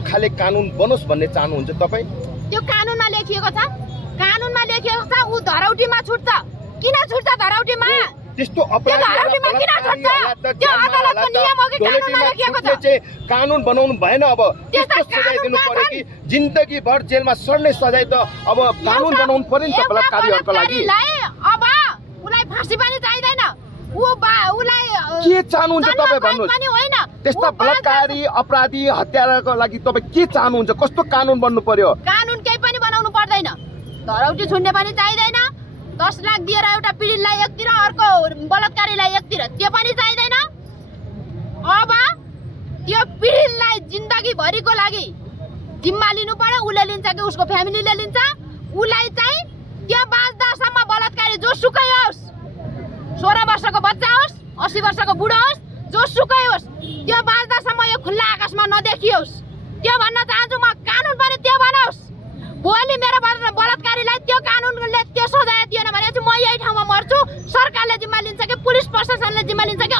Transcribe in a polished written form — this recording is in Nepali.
खाले कानुन बनोस् भन्ने चाहनुहुन्छ तपाईँ? त्यो कानुनमा लेखिएको छ, कानुनमा लेखिएको छ। ऊ धरौटीमा छुट्छ, किन छुट्छ धरौटीमा? त्यस्तो धरौटीमा किन छुट्छ? त्यो अदालतको नियम हो कि कानुनमा लेखिएको छ? कानुन बनाउनु भएन। अब त्यस्तो सजाय दिनु पर्यो कि जिन्दगीभर जेलमा सड्ने सजाय त अब कानुन बनाउनु पर्यो नि त बलात्कारीहरूको लागि। अब उलाई फाँसी पनि चाहिँदैन। उलाई के चाहनुहुन्छ तपाईँ भन्नुहोस्? पनि होइन, त्यस्ता बलात्कारी अपराधी हत्याराको लागि तपाईँ के चाहनुहुन्छ? कस्तो कानुन बन्नु पर्यो? कानुन केही पनि बनाउनु पर्दैन। धरौटी छुट्ने पनि चाहिँदैन। 10 लाख दिएर एउटा पीडितलाई एकतिर, अर्को बलात्कारीलाई एकतिर, त्यो पनि चाहिँदैन। अब त्यो पीडितलाई जिन्दगीभरिको लागि जिम्मा लिनु पर्यो। उसले लिन्छ कि उसको फ्यामिलीले लिन्छ? उसलाई चाहिँ त्यो बाँच्दासम्म बलात्कारी जोसुकै होस्, 16 वर्षको बच्चा होस्, 80 वर्षको बुढो होस्, जोसुकै होस्, त्यो बाँच्दासम्म यो खुल्ला आकाशमा नदेखियोस्। त्यो भन्न चाहन्छु म। कानुन पनि त्यो बनाओस्। भोलि मेरो बलात्कारीलाई त्यो कानुनले त्यो सजाय दिएन भने चाहिँ म यही ठाउँमा मर्छु। सरकारले जिम्मा लिन्छ कि पुलिस प्रशासनले जिम्मा लिन्छ कि